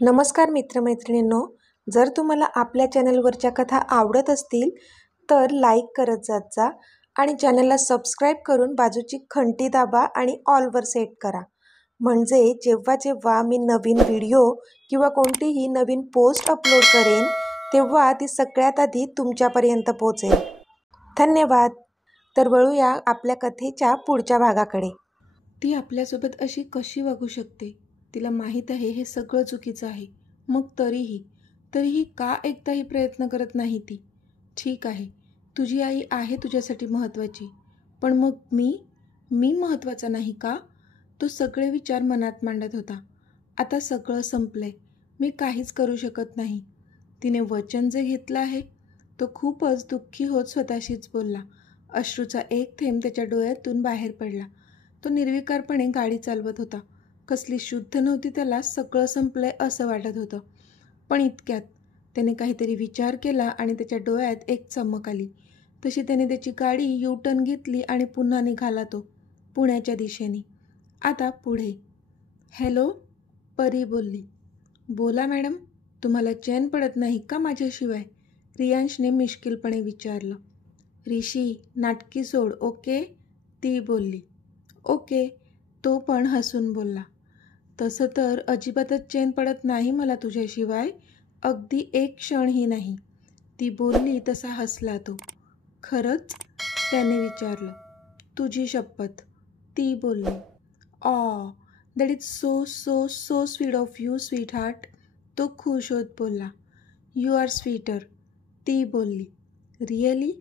नमस्कार मित्रमैत्रिणींनो, जर तुम्हाला आपल्या चॅनलवरच्या कथा आवडत असतील तर लाईक करत जात जा आणि चॅनलला सबस्क्राईब करून बाजूची घंटी दाबा आणि ऑलवर सेट करा. म्हणजे जेव्हा जेव्हा मी नवीन व्हिडिओ किंवा कोणतीही नवीन पोस्ट अपलोड करेन तेव्हा ती सगळ्यात आधी तुमच्यापर्यंत पोहोचेल. धन्यवाद. तर वळूया आपल्या कथेच्या पुढच्या भागाकडे. ती आपल्यासोबत अशी कशी वागू शकते? तिला माहीत आहे हे सगळं चुकीचं आहे. मग तरीही का एकदाही प्रयत्न करत नाही ती? ठीक आहे, तुझी आई आहे तुझ्यासाठी महत्त्वाची, पण मग मी महत्त्वाचा नाही का? तो सगळे विचार मनात मांडत होता. आता सगळं संपलंय, मी काहीच करू शकत नाही. तिने वचन जे घेतलं आहे तो खूपच दुःखी होत स्वतःशीच बोलला. अश्रूचा एक थेंब त्याच्या डोळ्यातून बाहेर पडला. तो निर्विकारपणे गाडी चालवत होता. कसली शुद्ध नव्हती त्याला, सगळं संपलंय असं वाटत होतं. पण इतक्यात त्याने काहीतरी विचार केला आणि त्याच्या डोळ्यात एक चमक आली. तशी त्याने त्याची गाडी यू-टर्न घेतली आणि पुन्हा निघाला तो पुण्याच्या दिशेने. आता पुढे. हॅलो, परी बोलली. बोला मॅडम, तुम्हाला चैन पडत नाही का माझ्याशिवाय? रियांशने मिश्किलपणे विचारलं. ऋषी, नाटकी सोड, ओके, ती बोलली. ओके, तो पण हसून बोलला. तसं तर अजिबातच चैन पडत नाही मला तुझ्याशिवाय, अगदी एक क्षणही नाही, ती बोलली. तसा हसला तो. खरंच? त्याने विचारलं. तुझी शपथ, ती बोलली. Oh, that is so so so sweet of you sweetheart, तो खुश होत बोलला. यू आर स्वीटर, ती बोलली. रिअली?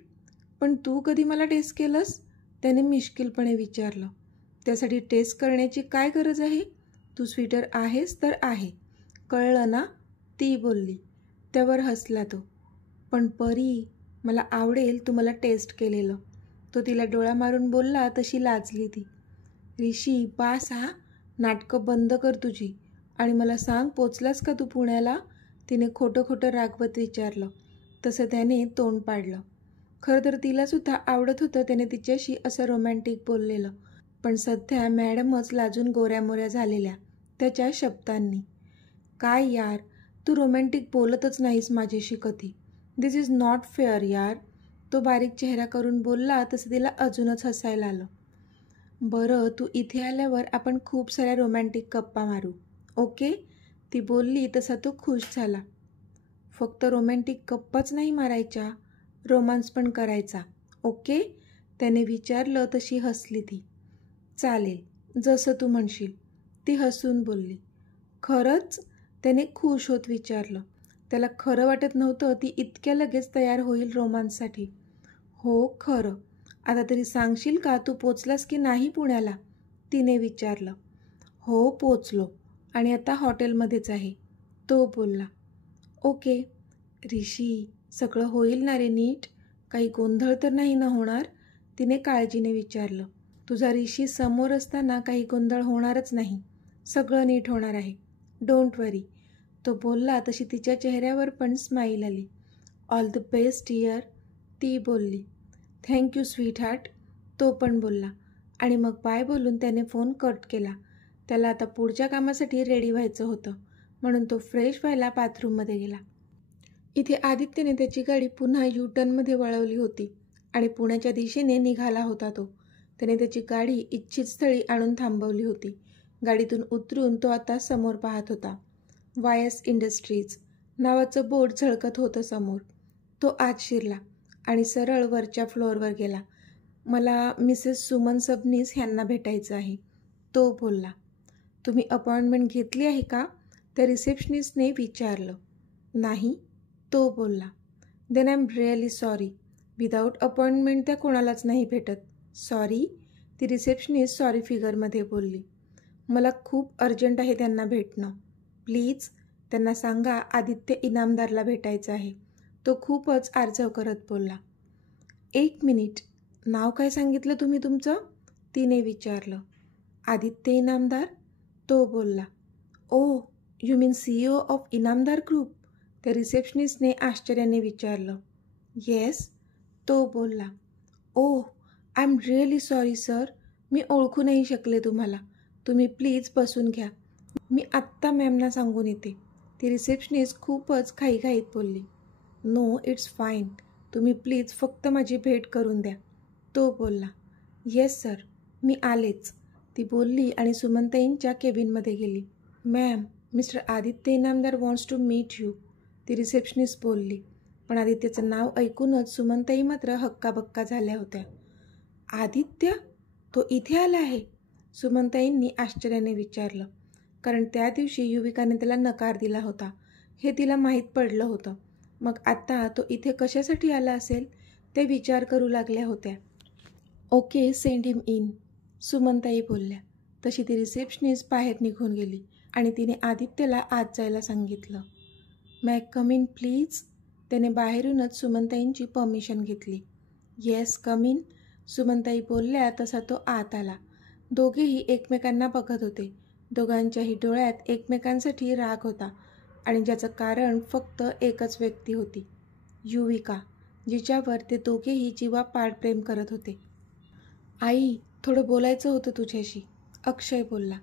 पण तू कधी मला टेस्ट केलंस? त्याने मिश्किलपणे विचारलं. त्यासाठी टेस्ट करण्याची काय गरज आहे? तू स्वीटर आहेस तर आहे, कळलं ना, ती बोलली. त्यावर हसला तो. पण परी, मला आवडेल तू मला टेस्ट केलेलं, तो तिला डोळा मारून बोलला. तशी लाजली ती. ऋषी, बास हा, नाटकं बंद कर तुझी आणि मला सांग, पोचलास का तू पुण्याला? तिने खोटं खोटं रागवत विचारलं. तसं त्याने तोंड पाडलं. खरं तर तिलासुद्धा आवडत होतं त्याने तिच्याशी असं रोमॅन्टिक बोललेलं. पण सध्या मॅडमच लाजून गोऱ्यामोऱ्या झालेल्या त्याच्या शब्दांनी. काय यार, तू रोमॅन्टिक बोलतच नाहीस माझ्याशी कधी. दिस इज नॉट फेअर यार, तो बारीक चेहरा करून बोलला. तसं तिला अजूनच हसायला आलं. बरं, तू इथे आल्यावर आपण खूप साऱ्या रोमॅन्टिक गप्पा मारू, ओके, ती बोलली. तसा तो खुश झाला. फक्त रोमॅन्टिक गप्पाच नाही मारायच्या, रोमांस पण करायचा, ओके, त्याने विचारलं. तशी हसली ती. चालेल, जसं तू म्हणशील, ती हसून बोलली. खरंच? त्याने खुश होत विचारलं. त्याला खरं वाटत नव्हतं ती इतक्या लगेच तयार होईल रोमांससाठी. हो खरं. आता तरी सांगशील का, तू पोचलास की नाही पुण्याला? तिने विचारलं. हो पोचलो आणि आता हॉटेलमध्येच आहे, तो बोलला. ओके. ऋषी, सगळं होईल ना रे नीट? काही गोंधळ तर नाही ना होणार? तिने काळजीने विचारलं. तुझा ऋषी समोर असताना काही गोंधळ होणारच नाही, सगळं नीट होणार आहे, डोंट वरी, तो बोलला. तशी तिच्या चेहऱ्यावर पण स्माईल आली. ऑल द बेस्ट डिअर, ती बोलली. थँक्यू स्वीट हार्ट, तो पण बोलला. आणि मग बाय बोलून त्याने फोन कट केला. त्याला आता पुढच्या कामासाठी रेडी व्हायचं होतं, म्हणून तो फ्रेश व्हायला बाथरूममध्ये गेला. इथे आदित्यने त्याची गाडी पुन्हा यू-टर्नमध्ये वळवली होती आणि पुण्याच्या दिशेने निघाला होता तो. त्याने त्याची गाडी इच्छित स्थळी आणून थांबवली होती. गाडीतून उतरून तो आता समोर पाहत होता. वायस इंडस्ट्रीज नावाचं बोर्ड झळकत होतं समोर. तो आत शिरला आणि सरळ वरच्या फ्लोअरवर गेला. मला मिसेस सुमन सबनीस ह्यांना भेटायचं आहे, तो बोलला. तुम्ही अपॉइंटमेंट घेतली आहे का? त्या रिसेप्शनिस्टने विचारलं. नाही, तो बोलला. Then I am really sorry, without appointment त्या कोणालाच नाही भेटत. सॉरी, ती रिसेप्शनिस्ट सॉरी फिगरमध्ये बोलली. मला खूप अर्जंट आहे त्यांना भेटणं, प्लीज त्यांना सांगा आदित्य इनामदारला भेटायचं आहे, तो खूपच आर्जव करत बोलला. एक मिनिट, नाव काय सांगितलं तुम्ही तुमचं? तिने विचारलं. आदित्य इनामदार, तो बोलला. Oh, you mean CEO of Inamdar group? त्या रिसेप्शनिस्टने आश्चर्याने विचारलं. येस, तो बोलला. Oh, I am really sorry sir, मी ओळखू नाही शकले तुम्हाला, तुम्ही प्लीज बसून घ्या, मी आत्ता मॅमना सांगून येते, ती रिसेप्शनिस्ट खूपच घाईघाईत बोलली. No, it's fine. तुम्ही प्लीज फक्त माझी भेट करून द्या. तो बोलला. येस सर, मी आलेच. ती बोलली आणि सुमनताईंच्या केबिनमध्ये गेली. Ma'am, mister Aditya Inamdar wants to meet you, ती रिसेप्शनिस्ट बोलली. पण आदित्यचं नाव ऐकूनच सुमनताई मात्र हक्काबक्का झाल्या होत्या. आदित्य? तो इथे आला आहे? सुमनताईंनी आश्चर्याने विचारलं. कारण त्या दिवशी युविकाने त्याला नकार दिला होता हे तिला माहीत पडलं होतं. मग आता तो इथे कशासाठी आला असेल ते विचार करू लागल्या होत्या. ओके, सेंड हिम इन, सुमनताई बोलल्या. तशी ती रिसेप्शनिस्ट बाहेर निघून गेली आणि तिने आदित्यला आत जायला सांगितलं. मॅ कम इन प्लीज, त्याने बाहेरूनच सुमनताईंची परमिशन घेतली. येस, कम इन, सुमनताई बोलल्या तसा तो आत आला. दोघेही एकमेकांना बघत होते. दोघांच्याही डोळ्यात एकमेकांसाठी राग होता आणि ज्याचं कारण फक्त एकच व्यक्ती होती, युविका, जिच्यावर ते दोघेही जीवापाड प्रेम करत होते. आई, थोडं बोलायचं होतं तुझ्याशी, अक्षय बोलला.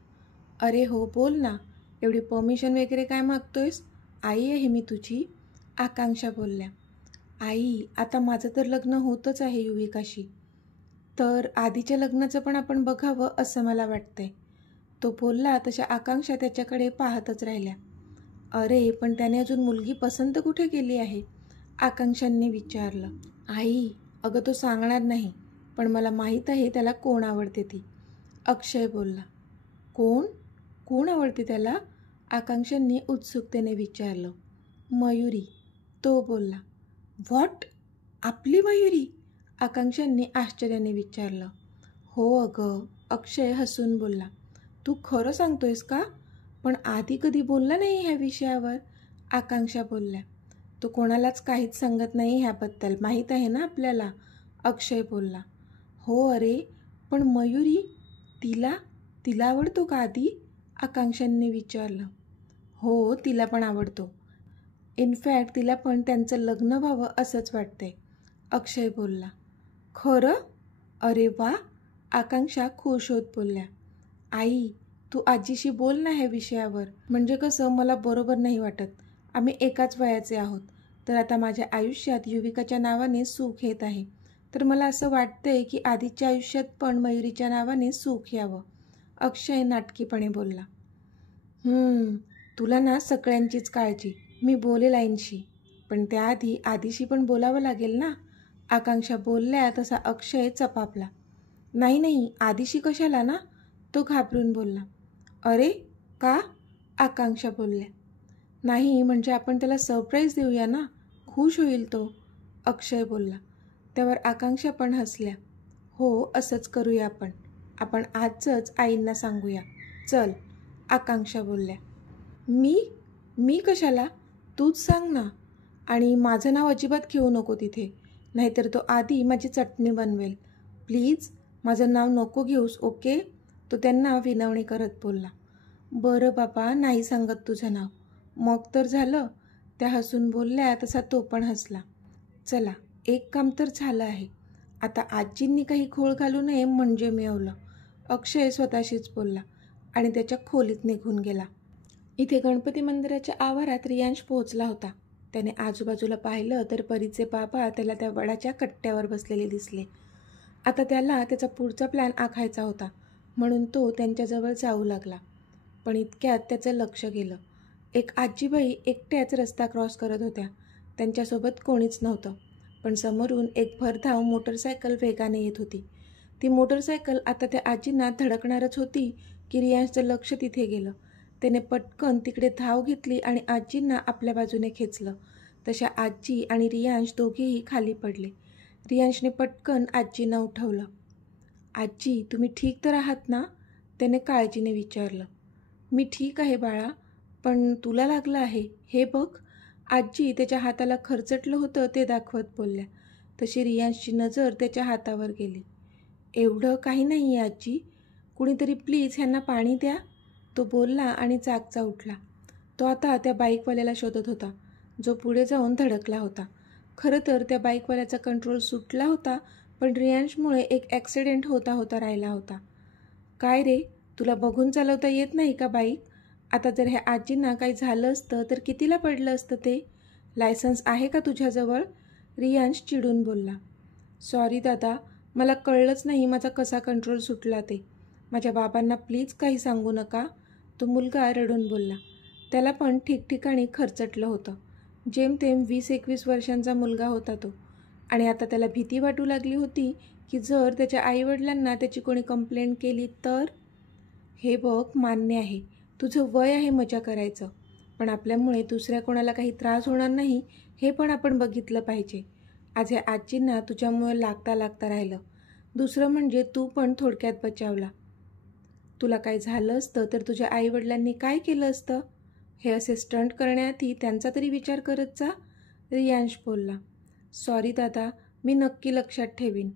अरे हो, बोल ना. एवढी परमिशन वगैरे काय मागतोयस? आई आहे मी तुझी, आकांक्षा बोलल्या. आई, आता माझं तर लग्न होतच आहे युविकाशी, तर आधीच्या लग्नाचं पण आपण बघावं असं मला वाटतंय. तो बोलला तशा आकांक्षा त्याच्याकडे पाहतच राहिल्या. अरे, पण त्याने अजून मुलगी पसंत कुठे केली आहे? आकांक्षांनी विचारलं. आई, अगं तो सांगणार नाही, पण मला माहीत आहे त्याला कोण आवडते ती, अक्षय बोलला. कोण? कोण आवडते त्याला? आकांक्षांनी उत्सुकतेने विचारलं. मयुरी, तो बोलला. व्हॉट? आपली मयुरी? आकांक्षांनी आश्चर्याने विचारलं. हो अगं, अक्षय हसून बोलला. तू खरं सांगतोयस का? पण आधी कधी बोलला नाही ह्या विषयावर, आकांक्षा बोलल्या. तो कोणालाच काहीच सांगत नाही ह्याबद्दल, माहीत आहे ना आपल्याला, अक्षय बोलला. हो अरे, पण मयुरी, तिला आवडतो का आधी? आकांक्षांनी विचारलं. हो, तिला पण आवडतो. इनफॅक्ट तिला पण त्यांचं लग्न व्हावं असंच वाटतंय, अक्षय बोलला. खरं? अरे वा, आकांक्षा खुश होत बोलल्या. आई, तू आजीशी बोल ना ह्या विषयावर, म्हणजे कसं मला बरोबर नाही वाटत. आम्ही एकाच वयाचे आहोत, तर आता माझ्या आयुष्यात युविकाच्या नावाने सुख येत आहे, तर मला असं वाटतंय की आधीच्या आयुष्यात पण मयुरीच्या नावाने सुख यावं, अक्षय नाटकीपणे बोलला. तुला ना सगळ्यांचीच काळजी, मी बोलेल आईंशी, पण त्याआधी आधीशी पण बोलावं लागेल ना, आकांक्षा बोलल्या तसा अक्षय चपापला. नाही, आधीशी कशाला ना, तो घाबरून बोलला. अरे का? आकांक्षा बोलल्या. नाही, म्हणजे आपण त्याला सरप्राईज देऊया ना, खुश होईल तो, अक्षय बोलला. त्यावर आकांक्षा पण हसल्या. हो, असंच करूया आपण आजच आईंना सांगूया, चल, आकांक्षा बोलल्या. मी कशाला? तूच सांग ना, आणि माझं नाव अजिबात घेऊ नको तिथे, नाहीतर तो आधी माझी चटणी बनवेल. प्लीज माझं नाव नको घेऊस, ओके, तो त्यांना विनवणी करत बोलला. बरं बाबा, नाही सांगत तुझं नाव. मग तर झालं, त्या हसून बोलल्या तसा तो पण हसला. चला, एक काम तर झालं आहे, आता आजींनी काही घोळ घालू नये म्हणजे मिळवलं, अक्षय स्वतःशीच बोलला आणि त्याच्या खोलीत निघून गेला. इथे गणपती मंदिराच्या आवारात रियांश पोहोचला होता. त्याने आजूबाजूला पाहिलं तर परीचे बाबा त्याला त्या वडाच्या कट्ट्यावर बसलेले दिसले. आता त्याला त्याचा पुढचा प्लॅन आखायचा होता, म्हणून तो त्यांच्याजवळ जाऊ लागला. पण इतक्यात त्याचं लक्ष गेलं. एक आजीबाई एकट्याच रस्ता क्रॉस करत होत्या. त्यांच्यासोबत कोणीच नव्हतं, पण समोरून एक भरधाव मोटरसायकल वेगाने येत होती. ती मोटरसायकल आता त्या आजींना धडकणारच होती की रियांशचं लक्ष तिथे गेलं. त्याने पटकन तिकडे धाव घेतली आणि आजींना आपल्या बाजूने खेचलं. तशा आजी आणि रियांश दोघेही खाली पडले. रियांशने पटकन आजींना उठवलं. आजी, तुम्ही ठीक तर आहात ना? त्याने काळजीने विचारलं. मी ठीक आहे बाळा, पण तुला लागलं आहे, हे बघ, आजी त्याच्या हाताला खरचटलं होतं ते दाखवत बोलल्या. तशी रियांशची नजर त्याच्या हातावर गेली. एवढं काही नाही आहे आजी, कुणीतरी प्लीज ह्यांना पाणी द्या, तो बोलला आणि जागचा उठला. तो आता त्या बाईकवाल्याला शोधत होता, जो पुढे जाऊन धडकला होता. खरं तर त्या बाईकवाल्याचा कंट्रोल सुटला होता, पण रियांशमुळे एक ॲक्सिडेंट होता राहिला होता. काय रे, तुला बघून चालवता येत नाही का बाईक? आता जर ह्या आजींना काही झालं असतं तर कितीला पडलं असतं ते? लायसन्स आहे का तुझ्याजवळ? रियांश चिडून बोलला. सॉरी दादा, मला कळलंच नाही माझा कसा कंट्रोल सुटला ते. माझ्या बाबांना प्लीज काही सांगू नका, तो मुलगा रडून बोलला. त्याला पण ठिकठिकाणी खरचटलं होतं. जेमतेम 20-21 वर्षांचा मुलगा होता तो. आणि आता त्याला भीती वाटू लागली होती की जर त्याच्या आईवडिलांना त्याची कोणी कंप्लेंट केली तर? हे बघ, मान्य आहे तुझं वय आहे मजा करायचं, पण आपल्यामुळे दुसऱ्या कोणाला काही त्रास होणार नाही हे पण आपण बघितलं पाहिजे. आज या आजींना तुझ्यामुळे लागता राहिलं. दुसरं म्हणजे तू पण थोडक्यात बचावला. तुला काय झालं असतं तर तुझ्या आईवडिलांनी काय केलं असतं? हे असे स्टंट करण्याआधी त्यांचा तरी विचार करत जा, रियांश बोलला. सॉरी दादा, मी नक्की लक्षात ठेवीन.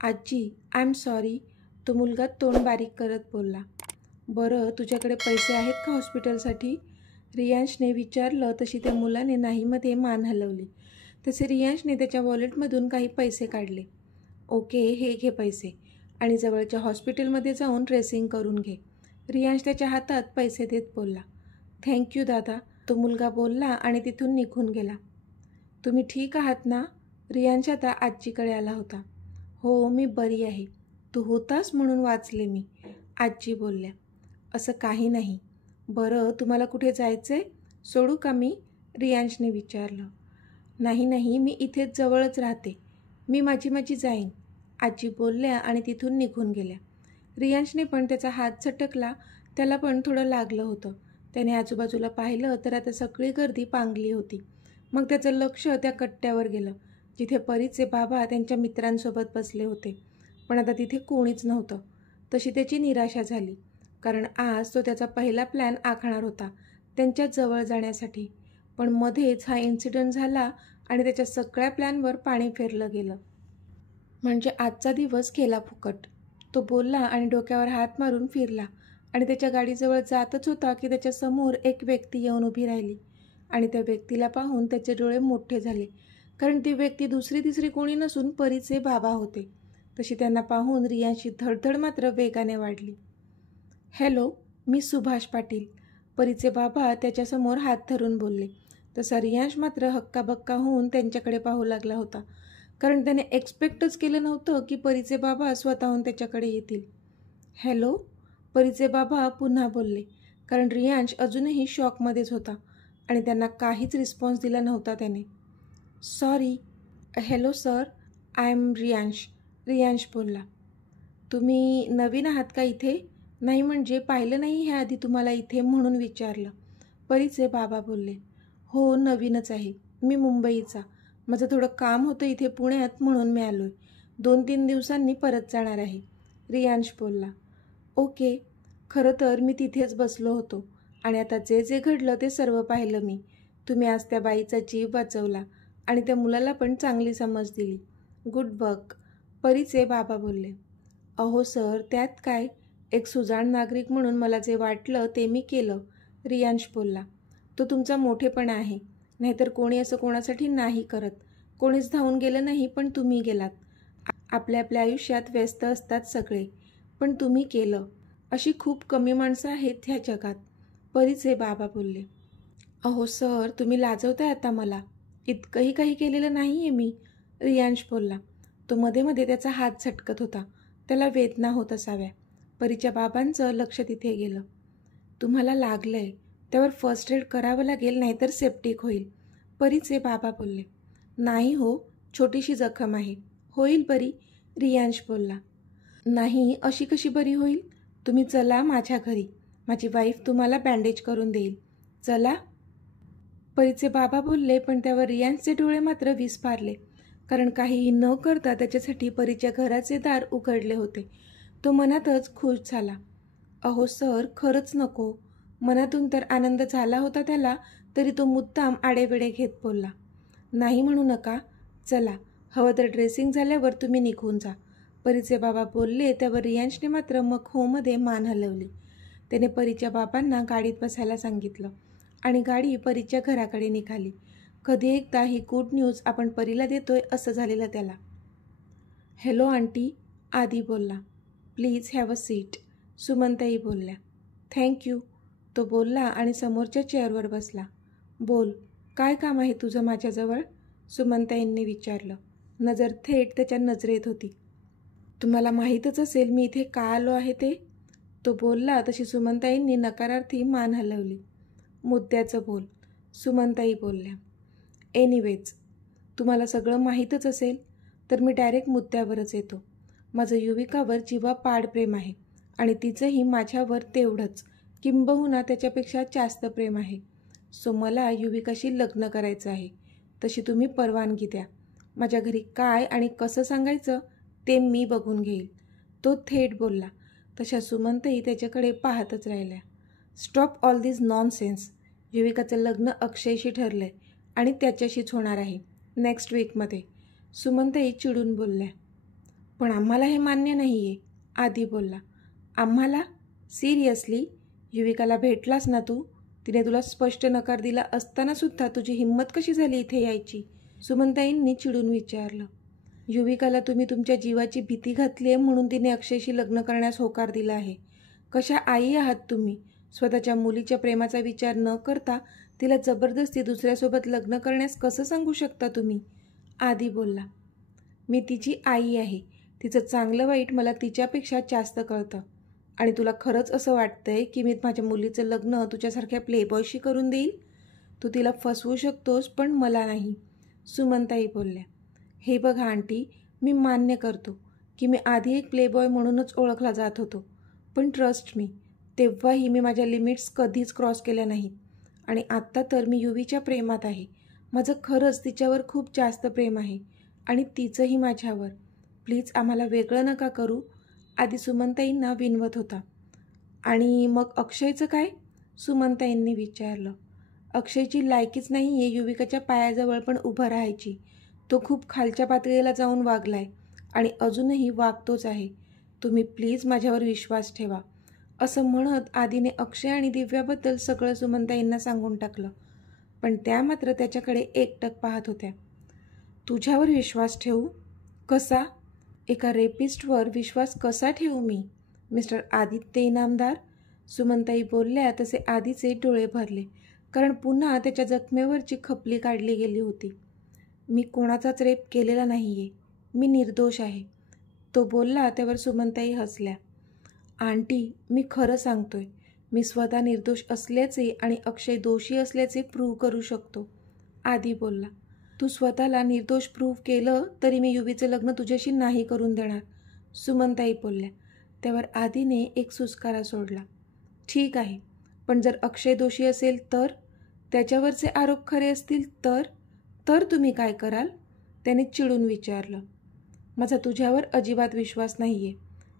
आजी, आय एम सॉरी, तो मुलगा तोंड बारीक करत बोलला. बरं, तुझ्याकडे पैसे आहेत का हॉस्पिटलसाठी? रियांशने विचारलं. तशी त्या मुलाने नाहीमध्ये मान हलवली. तसे रियांशने त्याच्या वॉलेटमधून काही पैसे काढले. ओके, हे घे पैसे आणि जवळच्या हॉस्पिटलमध्ये जाऊन ड्रेसिंग करून घे. रियांश त्याच्या हातात पैसे देत बोलला. थँक्यू दादा, तो मुलगा बोलला आणि तिथून निघून गेला. तुम्ही ठीक आहात ना? रियांश आता आजीकडे आला होता. हो, मी बरी आहे. तू होतास म्हणून वाचले मी, आजी बोलल्या. असं काही नाही. बरं, तुम्हाला कुठे जायचं आहे? सोडू का मी? रियांशने विचारलं. नाही, मी इथेच जवळच राहते. मी माझी जाईन, आजी बोलल्या आणि तिथून निघून गेल्या. रियांशने पण त्याचा हात झटकला. त्याला पण थोडं लागलं होतं. त्याने आजूबाजूला पाहिलं तर आता सगळी गर्दी पांगली होती. मग त्याचं लक्ष त्या कट्ट्यावर गेलं जिथे परीचे बाबा त्यांच्या मित्रांसोबत बसले होते. पण आता तिथे कोणीच नव्हतं. तशी त्याची निराशा झाली, कारण आज तो त्याचा पहिला प्लॅन आखणार होता त्यांच्या जवळ जाण्यासाठी. पण मध्येच हा इन्सिडंट झाला आणि त्याच्या सगळ्या प्लॅनवर पाणी फेरलं गेलं. म्हणजे आजचा दिवस गेला फुकट, तो बोलला आणि डोक्यावर हात मारून फिरला. आणि त्याच्या गाडीजवळ जातच होता की त्याच्यासमोर एक व्यक्ती येऊन उभी राहिली. आणि त्या व्यक्तीला पाहून त्याचे डोळे मोठे झाले, कारण ती व्यक्ती दुसरी तिसरी कोणी नसून परीचे बाबा होते. तशी त्यांना पाहून रियांशची धडधड मात्र वेगाने वाढली. हॅलो, मी सुभाष पाटील, परीचे बाबा त्याच्यासमोर हात धरून बोलले. तसा रियांश मात्र हक्काबक्का होऊन त्यांच्याकडे पाहू लागला होता, कारण त्याने एक्सपेक्टच केलं नव्हतं की परीचे बाबा स्वतःहून त्याच्याकडे येतील. हॅलो, परीचे बाबा पुन्हा बोलले, कारण रियांश अजूनही शॉकमध्येच होता आणि त्यांना काहीच रिस्पॉन्स दिला नव्हता त्याने. Sorry. Hello sir, I am Riyansh, Riyansh बोलला. तुम्ही नवीन आहात का इथे? नाही, म्हणजे पाहिलं नाही ह्या आधी तुम्हाला इथे म्हणून विचारलं, परीचे बाबा बोलले. हो, नवीनच आहे. मी मुंबईचा. माझं थोडं काम होतं इथे पुण्यात म्हणून मी आलो आहे. 2-3 दिवसांनी परत जाणार आहे, रियांश बोलला. ओके. खरं तर मी तिथेच बसलो होतो आणि आता जे जे घडलं ते सर्व पाहिलं मी. तुम्ही आज त्या बाईचा जीव वाचवला आणि त्या मुलाला पण चांगली समज दिली. गुड वर्क, परीचे बाबा बोलले. अहो सर, त्यात काय, एक सुजाण नागरिक म्हणून मला जे वाटलं ते मी केलं, रियांश बोलला. तो तुमचा मोठेपणा आहे. नाहीतर कोणी असं कोणासाठी नाही करत. कोणीच धावून गेलं नाही, पण तुम्ही गेलात. आपल्या आपल्या आयुष्यात व्यस्त असतात सगळे, पण तुम्ही केलं. अशी खूप कमी माणसं आहेत ह्या जगात, परीचे बाबा बोलले. अहो सर, तुम्ही लाजवताय आता मला. इतकंही काही केलेलं नाही आहे मी, रियांश बोलला. तो मध्ये मध्ये त्याचा हात झटकत होता. त्याला वेदना होत असाव्या. परीच्या बाबांचं लक्ष तिथे गेलं. तुम्हाला लागलंय, त्यावर फर्स्ट एड करावं लागेल, नाहीतर सेप्टिक होईल, परीचे बाबा बोलले. नाही हो, छोटीशी जखम आहे, होईल बरी, रियांश बोलला. नाही, अशी कशी बरी होईल? तुम्ही चला माझ्या घरी, माझी वाईफ तुम्हाला बँडेज करून देईल. चला, परीचे बाबा बोलले. पण त्यावर रियांशचे डोळे मात्र विस्फारले, कारण काहीही न करता त्याच्यासाठी परीच्या घराचे दार उघडले होते. तो मनातच खुश झाला. अहो सर, खरंच नको. मनातून तर आनंद झाला होता त्याला, तरी तो मुद्दाम आडेवेडे घेत बोलला. नाही म्हणू नका, चला, हवं तर ड्रेसिंग झाल्यावर तुम्ही निघून जा, परीचे बाबा बोलले. त्यावर रियांशने मात्र मग होमध्ये मान हलवली. त्याने परीच्या बाबांना गाडीत बसायला सांगितलं आणि गाडी परीच्या घराकडे निघाली. कधी एकदा ही गुड न्यूज आपण परीला देतोय असं झालेलं त्याला. हॅलो आंटी, आदी बोलला. प्लीज हॅव अ सीट, सुमनताई बोलल्या. थँक्यू, तो तो बोलला आणि समोरच्या चेअरवर बसला. बोल, काय काम आहे तुझं माझ्याजवळ? सुमनताईंनी विचारलं. नजर थेट त्याच्या नजरेत होती. तुम्हाला माहीतच असेल मी इथे का आलो आहे ते, तो बोलला तशी सुमनताईंनी नकारार्थी मान हलवली. मुद्द्याचं बोल, सुमनताई बोलल्या. एनिवेज, तुम्हाला सगळं माहीतच असेल तर मी डायरेक्ट मुद्द्यावरच येतो. माझं युविकावर जीवापाड प्रेम आहे आणि तिचंही माझ्यावर तेवढंच, किंबहुना त्याच्यापेक्षा जास्त प्रेम आहे. सो मला युविकाशी लग्न करायचं आहे. तशी तुम्ही परवानगी द्या. माझ्या घरी काय आणि कसं सांगायचं ते मी बघून घेईल, तो थेट बोलला. तशा सुमनताई त्याच्याकडे पाहतच राहिल्या. स्टॉप ऑल दिस नॉनसेन्स. युविकाचं लग्न अक्षयशी ठरलं आहे आणि त्याच्याशीच होणार आहे नेक्स्ट वीकमध्ये, सुमनताई चिडून बोलल्या. पण आम्हाला हे मान्य नाही आहे, आदी बोलला. आम्हाला? सिरियसली? युविकाला भेटलास ना तू? तिने तुला स्पष्ट नकार दिला असतानासुद्धा तुझी हिंमत कशी झाली इथे यायची? सुमनताईंनी चिडून विचारलं. युविकाला तुम्ही तुमच्या जीवाची भीती घातली आहे म्हणून तिने अक्षयशी लग्न करण्यास होकार दिला आहे. कशा आई आहात तुम्ही? स्वतःच्या मुलीच्या प्रेमाचा विचार न करता तिला जबरदस्ती दुसऱ्यासोबत लग्न करण्यास कसं सांगू शकता तुम्ही? आदी बोलला. मी तिची आई आहे. तिचं चांगलं वाईट मला तिच्यापेक्षा जास्त कळतं. आणि तुला खरंच असं वाटतंय की मी माझ्या मुलीचं लग्न तुझ्यासारख्या प्लेबॉयशी करून देईल? तू तिला फसवू शकतोस पण मला नाही, सुमनताई बोलल्या. हे बघा आंटी, मी मान्य करतो की मी आधी एक प्लेबॉय म्हणूनच ओळखला जात होतो. पण ट्रस्ट मी, तेव्हाही मी माझ्या लिमिट्स कधीच क्रॉस केल्या नाहीत. आणि आत्ता तर मी युवीच्या प्रेमात आहे. माझं खरंच तिच्यावर खूप जास्त प्रेम आहे आणि तिचंही माझ्यावर. प्लीज आम्हाला वेगळं नका करू, आधी सुमनताईंना विनवत होता. आणि मग अक्षयचं काय? सुमनताईंनी विचारलं. अक्षयची लायकीच नाही आहे युविकाच्या पायाजवळ पण उभं राहायची. तो खूप खालच्या पातळीला जाऊन वागलाय आणि अजूनही वागतोच आहे. तुम्ही प्लीज माझ्यावर विश्वास ठेवा, असं म्हणत आधीने अक्षय आणि दिव्याबद्दल सगळं सुमनताईंना सांगून टाकलं. पण त्या मात्र त्याच्याकडे एकटक पाहत होत्या. तुझ्यावर विश्वास ठेवू? कसा? एका रेपिस्टवर विश्वास कसा ठेवू मी, मिस्टर आदित्य इनामदार? सुमनताई बोलल्या तसे आधीचे डोळे भरले, कारण पुन्हा त्याच्या जखमेवरची खपली काढली गेली होती. मी कोणाचाच रेप केलेला नाही आहे, मी निर्दोष आहे, तो बोलला. त्यावर सुमनताई हसल्या. आंटी, मी खरं सांगतोय. मी स्वतः निर्दोष असल्याचे आणि अक्षय दोषी असल्याचे प्रूव्ह करू शकतो, आदी बोलला. तू स्वतःला निर्दोष प्रूव्ह केलं तरी मी युवीचं लग्न तुझ्याशी नाही करून देणार, सुमनताई बोलल्या. त्यावर आधीने एक सुस्कारा सोडला. ठीक आहे, पण जर अक्षय दोषी असेल तर? त्याच्यावरचे आरोप खरे असतील तर? तर तुम्ही काय कराल, त्याने चिडून विचारलं. माझा तुझ्यावर अजिबात विश्वास नाही आहे.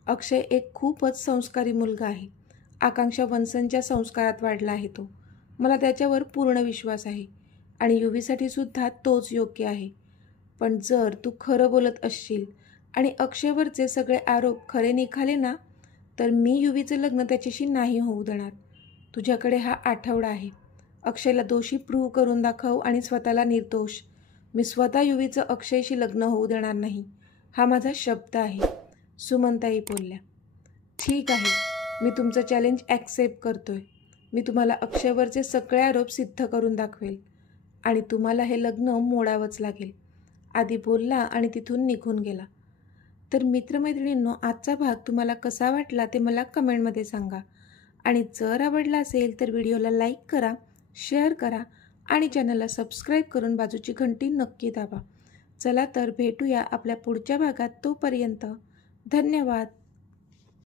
अक्षय एक खूपच संस्कारी मुलगा आहे. आकांक्षा वंसनच्या संस्कारात वाढला आहे तो. मला त्याच्यावर पूर्ण विश्वास आहे आणि युवीसाठी सुद्धा तोच योग्य आहे. पण जर तू खरं बोलत असशील आणि अक्षयवरचे सगळे आरोप खरे निघाले ना, तर मी युवीचं लग्न त्याच्याशी नाही होऊ देणार. तुझ्याकडे हा आठवडा आहे. अक्षयला दोषी प्रूव्ह करून दाखव आणि स्वतःला निर्दोष. मी स्वतः युवीचं अक्षयशी लग्न होऊ देणार नाही, हा माझा शब्द आहे, सुमनताई बोलल्या. ठीक आहे, मी तुमचं चॅलेंज ॲक्सेप्ट करतोय. मी तुम्हाला अक्षयवरचे सगळे आरोप सिद्ध करून दाखवेल आणि तुम्हाला हे लग्न मोडावंच लागेल, आदी बोलला आणि तिथून निघून गेला. तर मित्रमैत्रिणींनो, आजचा भाग तुम्हाला कसा वाटला ते मला कमेंटमध्ये सांगा. आणि जर आवडला असेल तर व्हिडिओला लाईक करा, शेअर करा आणि चॅनलला सबस्क्राईब करून बाजूची घंटी नक्की दाबा. चला तर भेटूया आपल्या पुढच्या भागात. तोपर्यंत धन्यवाद.